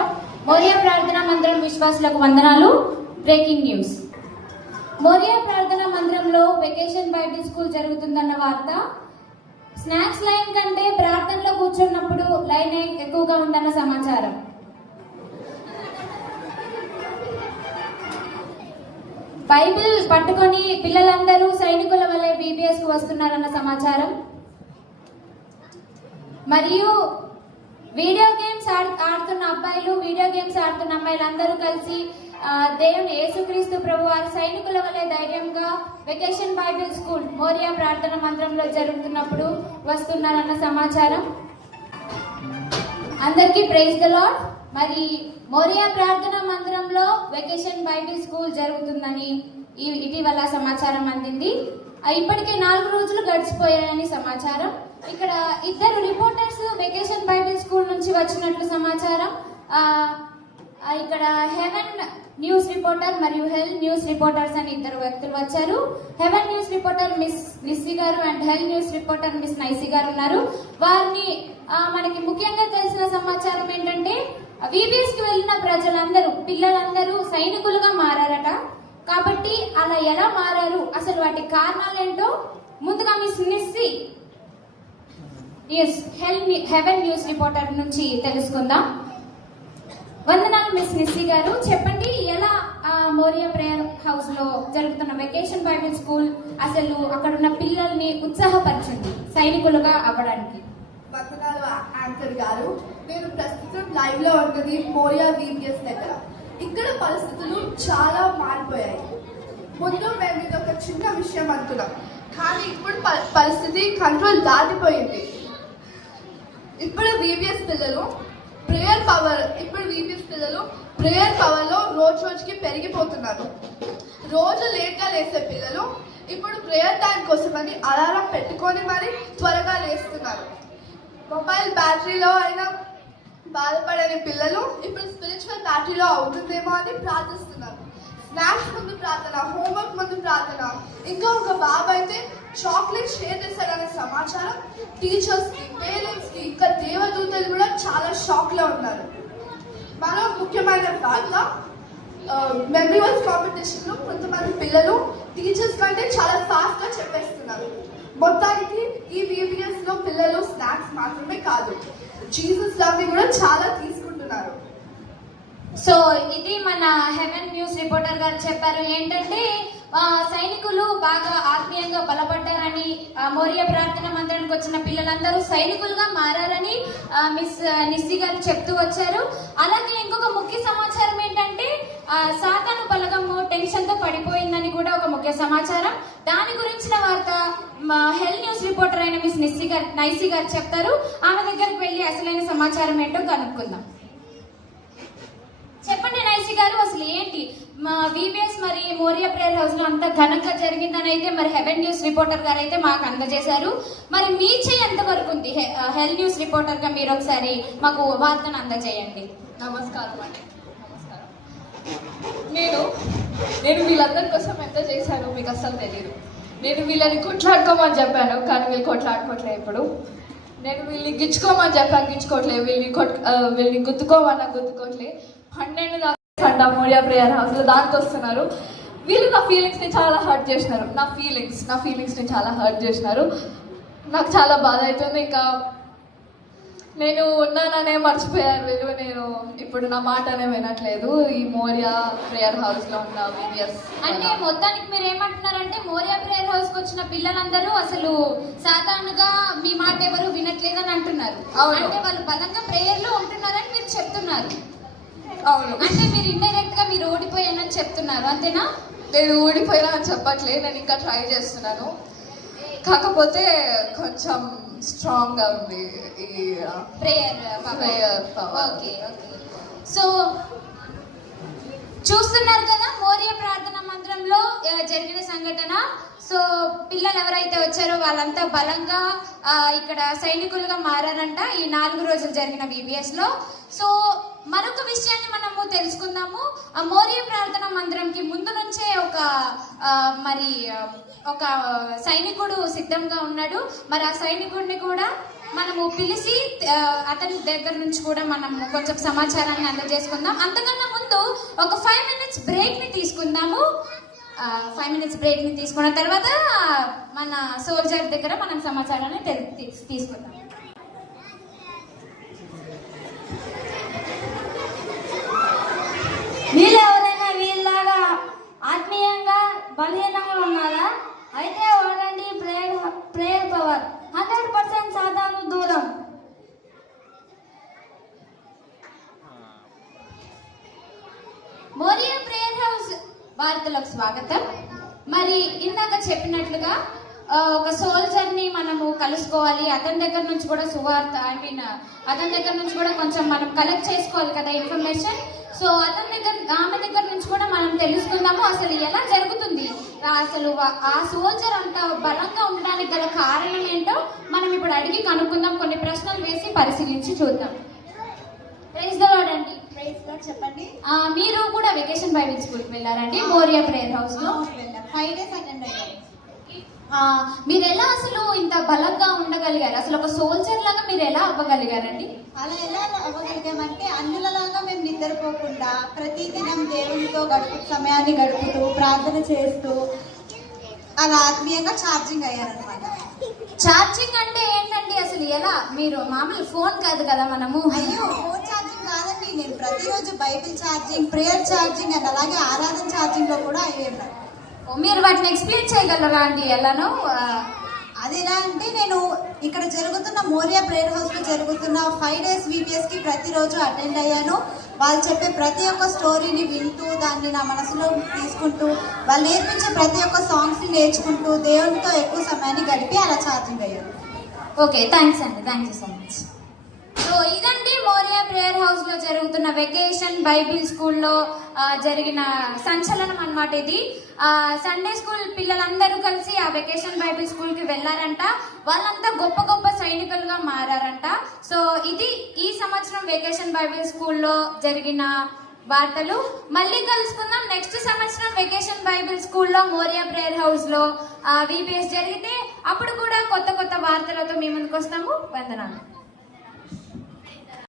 Lord. Morya ప్రార్థనా మందిరం విశ్వాసులకు వందనాలు. Breaking news. మోరియా ప్రార్థనా మందిరంలో వెకేషన్ బైబిల్ స్కూల్ జరుగుతుందన్న వార్త. స్నాక్స్ లైన్ కంటే ప్రార్థనలో కూర్చున్నప్పుడు లైన్ ఎక్కువగా ఉందన్న సమాచారం. బైబిల్ పట్టుకొని పిల్లలందరూ సైనికుల వలె బీబీఎస్ కు వస్తున్నారన్న సమాచారం. మరియు వీడియో గేమ్స్ ఆడుతున్న అబ్బాయిలు, వీడియో గేమ్స్ ఆడుతున్న అమ్మాయిలు అందరూ కలిసి దేవుని యేసుక్రీస్తు ప్రభు వారి సైనికుల వలె ధైర్యంగా వెకేషన్ బైబిల్ స్కూల్ మోరియా ప్రార్థన మందిరంలో జరుగుతున్నప్పుడు వస్తున్నారన్న సమాచారం. అందరికీ ప్రైజ్ ద లార్డ్. మరి మోరియా ప్రార్థన మందిరంలో వెకేషన్ బైబిల్ స్కూల్ జరుగుతుందని ఇటీవల సమాచారం అందింది. ఇప్పటికే 4 రోజులు గడిచిపోయాయని సమాచారం. ఇక్కడ 2 రిపోర్టర్స్ వెకేషన్ బైబిల్ స్కూల్ నుంచి వచ్చినట్లు సమాచారం. ఇక్కడ హెవెన్ న్యూస్ రిపోర్టర్ మరియు హెల్ న్యూస్ రిపోర్టర్స్ అని 2 వ్యక్తులు వచ్చారు. Heaven news reporter miss Nissi గారు and hell news reporter miss Naisi గారు ఉన్నారు. వారిని మనకి ముఖ్యంగా తెలిసిన సమాచారం ఏంటంటే విబిఎస్ కి వెళ్ళిన ప్రజలందరూ, పిల్లలందరూ సైనికులుగా మారారట. కాబట్టి అలా ఎలా మారారు, అసలు వాటి కారణాలు ఏంటో ముందుగా miss Nissi heaven news reporter నుంచి తెలుసుకుందాం. వందనాలు మిస్ నిస్సి గారు. చెప్పండి, ఎలా మోరియా ప్రేయర్ హౌస్ లో జరుగుతున్న వెకేషన్ బైబిల్ స్కూల్ అసలు అక్కడ ఉన్న పిల్లల్ని ఉత్సాహపరిచింది సైనికులుగా అవ్వడానికి? వందనాలు యాంకర్ గారు. నేను ప్రస్తుతం లైవ్ లో ఉంటుంది మోరియా విబిఎస్ దగ్గర. ఇక్కడ పరిస్థితులు చాలా మారిపోయాయి. ముందు మేము ఇది ఒక చిన్న విషయం అనుకున్నాం, కానీ ఇప్పుడు పరిస్థితి కంట్రోల్ దాటిపోయింది. ఇప్పుడు విబిఎస్ పిల్లలు ప్రేయర్ పవర్ లో రోజు రోజుకి పెరిగిపోతున్నారు. రోజు లేట్ గా లేసే పిల్లలు ఇప్పుడు ప్రేయర్ టైం కోసమని అలారం పెట్టుకొని మరి త్వరగా లేస్తున్నారు. మొబైల్ బ్యాటరీలో అయినా బాధపడని పిల్లలు ఇప్పుడు స్పిరిచువల్ బ్యాటరీలో అవుతుందేమో అని ప్రార్థిస్తున్నారు. స్నాక్స్ ముందు ప్రార్థన, హోంవర్క్ ముందు ప్రార్థన. ఇంకా ఒక బాబు అయితే చాక్లెట్ షేర్ చేశారనే సమాచారం. టీచర్స్ కి, పేరెంట్స్ కి, ఇంకా దేవదూతలు కూడా చాలా షాక్ లో ఉన్నారు. మరో ముఖ్యమైన వార్త, మెమరీ వర్స్ కాంపిటీషన్ లో కొంతమంది పిల్లలు టీచర్స్ కంటే చాలా ఫాస్ట్ గా చెప్పేస్తున్నారు. మొత్తానికి ఈ విబిఎస్ లో పిల్లలు స్నాక్స్ మాత్రమే కాదు, జీసస్ లవ్ ని కూడా చాలా తీసుకుంటున్నారు. సో ఇది మన హెవెన్ న్యూస్ రిపోర్టర్ గారు చెప్పారు. ఏంటంటే సైనికులు బాగా ఆత్మీయంగా బలపడ్డారని, మోరియా ప్రార్థన మందిరానికి వచ్చిన పిల్లలందరూ సైనికులుగా మారారని మిస్ నిస్సి గారు చెప్తూ వచ్చారు. అలాగే ఇంకొక ముఖ్య సమాచారం ఏంటంటే సాతాను బలగము టెన్షన్ తో పడిపోయిందని కూడా ఒక ముఖ్య సమాచారం. దాని గురించిన వార్త హెల్ న్యూస్ రిపోర్టర్ అయిన మిస్ నైసి గారు చెప్తారు. ఆమె దగ్గరికి వెళ్ళి అసలైన సమాచారం ఏంటో కనుక్కుందాం. చెప్పండి నైసి గారు, అసలు ఏంటి మా విబిఎస్ మరి మోరియా ప్రేయర్ హౌస్ లో అంత ఘనంగా జరిగిందని అయితే మరి హెవెన్ న్యూస్ రిపోర్టర్ గారు అయితే మాకు అందజేశారు. మరి మీ చేయి ఎంత వరకు ఉంది? హెల్ న్యూస్ రిపోర్టర్ గా మీరు ఒకసారి మాకు వార్తను అందజేయండి. నమస్కారం అండి. నమస్కారం. నేను వీళ్ళందరి కోసం ఎంత చేశానో మీకు అస్సలు తెలియదు. నేను వీళ్ళని కొట్లాడుకోమని చెప్పాను, కానీ వీళ్ళు కొట్లాడుకోవట్లేదు. ఇప్పుడు నేను వీళ్ళని గిచ్చుకోమని చెప్పాను, గిచ్చుకోవట్లేదు. వీళ్ళని గుద్దుకోమన్నా గుద్దుకోవట్లేదు. 12 దాకా మోరియా ప్రేయర్ హౌస్ లో దానికి వస్తున్నారు. వీళ్ళు నా ఫీలింగ్స్ ని చాలా హర్ట్ చేసినారు. నా ఫీలింగ్స్ ని చాలా హర్ట్ చేసినారు. నాకు చాలా బాధ అవుతుంది. ఇంకా నేను ఉన్నాననే మర్చిపోయారు వీళ్ళు. నేను ఇప్పుడు నా మాటనే వినట్లేదు. ఈ మోరియా ప్రేయర్ హౌస్ లో ఉన్న విబిఎస్ అంటే మొత్తానికి మీరు ఏమంటున్నారంటే మోరియా ప్రేయర్ హౌస్ కి వచ్చిన పిల్లలందరూ అసలు సాధారణంగా మీ మాట ఎవరు వినట్లేదని అంటున్నారు. అంటే వాళ్ళు బలంగా ప్రేయర్ లో ఉంటున్నారని మీరు చెప్తున్నారు. అవును. అంటే మీరు ఇండైరెక్ట్ గా మీరు ఓడిపోయానని చెప్తున్నారు, అంతేనా? నేను ఓడిపోయినా అని చెప్పట్లేదు. నేను ఇంకా ట్రై చేస్తున్నాను. కాకపోతే కొంచెం స్ట్రాంగ్ గా ఉంది ఈ ప్రేయర్ పవర్. ఓకే. సో చూస్తున్నారు కదా మోరియా ప్రార్థన మందిరంలో జరిగిన సంఘటన. సో పిల్లలు ఎవరైతే వచ్చారో వాళ్ళంతా బలంగా ఇక్కడ సైనికులుగా మారారంట ఈ 4 రోజులు జరిగిన విబిఎస్ లో. సో మరొక విషయాన్ని మనము తెలుసుకుందాము. మోరియా ప్రార్థన మందిరంకి ముందు నుంచే ఒక సైనికుడు సిద్ధంగా ఉన్నాడు. మరి ఆ సైనికుడిని కూడా మనము పిలిచి అతని దగ్గర నుంచి కూడా మనం కొంచెం సమాచారాన్ని అందజేసుకుందాం. అంతకన్నా ముందు ఒక 5 minutes బ్రేక్ ని తీసుకుందాము. 5 minutes బ్రేక్ ని తీసుకున్న తర్వాత మన సోల్జర్ దగ్గర మనం సమాచారాన్ని తీసుకుందాం. వీళ్ళు ఎవరైనా వీళ్ళలాగా ఆత్మీయంగా బలహీనంగా ఉన్నారా? అయితే వాడండి ప్రేయర్ పవర్ 100% సాధారణ దూరం. మోరియా ప్రేయర్ హౌస్ వార్తలకు స్వాగతం. మరి ఇందాక చెప్పినట్లుగా ఒక సోల్జర్ ని మనము కలుసుకోవాలి. అతని దగ్గర నుంచి కూడా సువార్త అతని దగ్గర నుంచి కూడా కొంచెం మనం కలెక్ట్ చేసుకోవాలి కదా ఇన్ఫర్మేషన్. సో ఆమె దగ్గర నుంచి కూడా మనం తెలుసుకుందాము అసలు ఎలా జరుగుతుంది, అసలు ఆ సోల్జర్ అంత బలంగా ఉండడానికి గల కారణం ఏంటో మనం ఇప్పుడు అడిగి కనుక్కుందాం. కొన్ని ప్రశ్నలు వేసి పరిశీలించి చూద్దాం. ప్రైజ్ ద లార్డ్ అండి. చెప్పండి. మీరు కూడా వెకేషన్ బైబిల్ స్కూల్ కి వెళ్ళారండి మోరియా ప్రేయర్ హౌస్ లో? 5 days అటెండ్ అయ్యాను. మీరు ఎలా అసలు ఇంత బలంగా ఉండగలిగారు? అసలు ఒక సోల్జర్ లాగా మీరు ఎలా అవ్వగలిగారండి? అలా ఎలా అవ్వగలిగామంటే అందులోలాగా మేము నిద్రపోకుండా ప్రతిదినం దేవునితో సమయాన్ని గడుపుతూ ప్రార్థన చేస్తూ అలా ఆత్మీయంగా ఛార్జింగ్ అయ్యారనమాట. ఛార్జింగ్ అంటే ఏంటండి? అసలు ఎలా? మీరు మామూలు ఫోన్ కాదు కదా మనము. అయ్యో, ఫోన్ ఛార్జింగ్ కాదండి. నేను ప్రతిరోజు Bible charging, prayer charging and అలాగే ఆరాధన ఛార్జింగ్ లో కూడా అయ్యాను. మీరు వాటిని ఎక్స్ప్లెయిన్ చేయగలరా అండి ఎలానో? అది ఎలా అంటే నేను ఇక్కడ జరుగుతున్న మోరియా ప్రేయర్ హౌస్ లో జరుగుతున్న 5 days VPS కి ప్రతిరోజు అటెండ్ అయ్యాను. వాళ్ళు చెప్పే ప్రతి ఒక్క స్టోరీని వింటూ దాన్ని నా మనసులో తీసుకుంటూ వాళ్ళు నేర్పించే ప్రతి ఒక్క సాంగ్స్ ని నేర్చుకుంటూ దేవునితో ఎక్కువ సమయాన్ని గడిపి అలా ఛార్జింగ్ అయ్యాను. ఓకే, థ్యాంక్స్ అండి. Thank you so much. So ఇదండి మోరియా ప్రేయర్ హౌస్ లో జరుగుతున్న వెకేషన్ బైబిల్ స్కూల్లో జరిగిన సంచలనం అన్నమాట. ఇది సండే స్కూల్ పిల్లలందరూ కలిసి ఆ వెకేషన్ బైబిల్ స్కూల్ కి వెళ్ళారంట. వాళ్ళంతా గొప్ప గొప్ప సైనికులుగా మారారంట. సో ఇది ఈ సంవత్సరం వెకేషన్ బైబిల్ స్కూల్లో జరిగిన వార్తలు. మళ్ళీ కలుసుకుందాం నెక్స్ట్ సంవత్సరం వెకేషన్ బైబిల్ స్కూల్లో మోరియా ప్రేయర్ హౌస్ లో VPS జరిగితే అప్పుడు కూడా కొత్త కొత్త వార్తలతో మీ ముందుకు వస్తాము. వందనాలు.